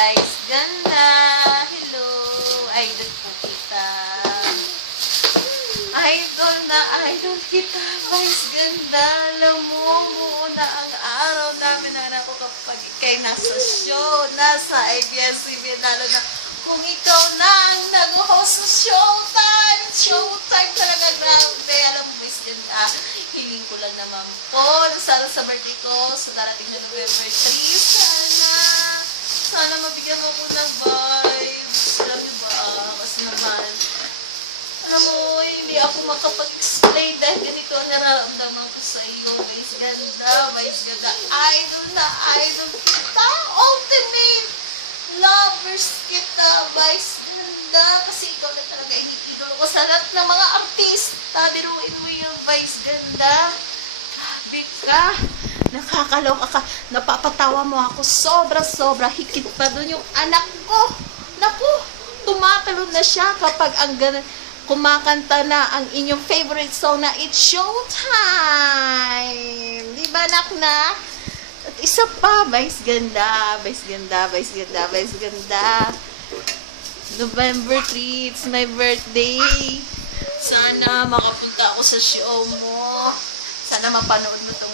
Vice ganda. Hello. Idol po kita. Idol na idol kita. Vice ganda. Alam mo, muna ang araw namin na anak ko kapag ikay nasa show, nasa ABS-CBN, lalo na kung ikaw na ang nag-host sa Showtime. Showtime talaga, grabe. Alam mo, Vice ganda. Hiling ko lang naman po. Sana sa birthday ko, sa darating na November 3, sana mabigyan mo ko ng vibes. Alam niyo ba? Kasi naman, alam mo, hindi ako makapag-explain dahil ganito ang nararamdaman ko sa iyo. Vice ganda, Vice ganda. Idol na idol kita. Ultimate lovers kita, Vice ganda. Kasi ikaw na talaga iniidol ko sa lahat ng mga artista. Biruin mo yung Vice ganda. Grabe ka. Nakakaloka ka. Napapatawa mo ako. Sobra-sobra. Higit pa dun yung anak ko. Naku, tumatalon na siya kapag ang kumakanta na ang inyong favorite song na It's Showtime. Di ba, anak na? At isa pa, Vice ganda. Vice ganda, Vice ganda, Vice ganda. November 3, it's my birthday. Sana makapunta ako sa show mo. Sana mapanood mo itong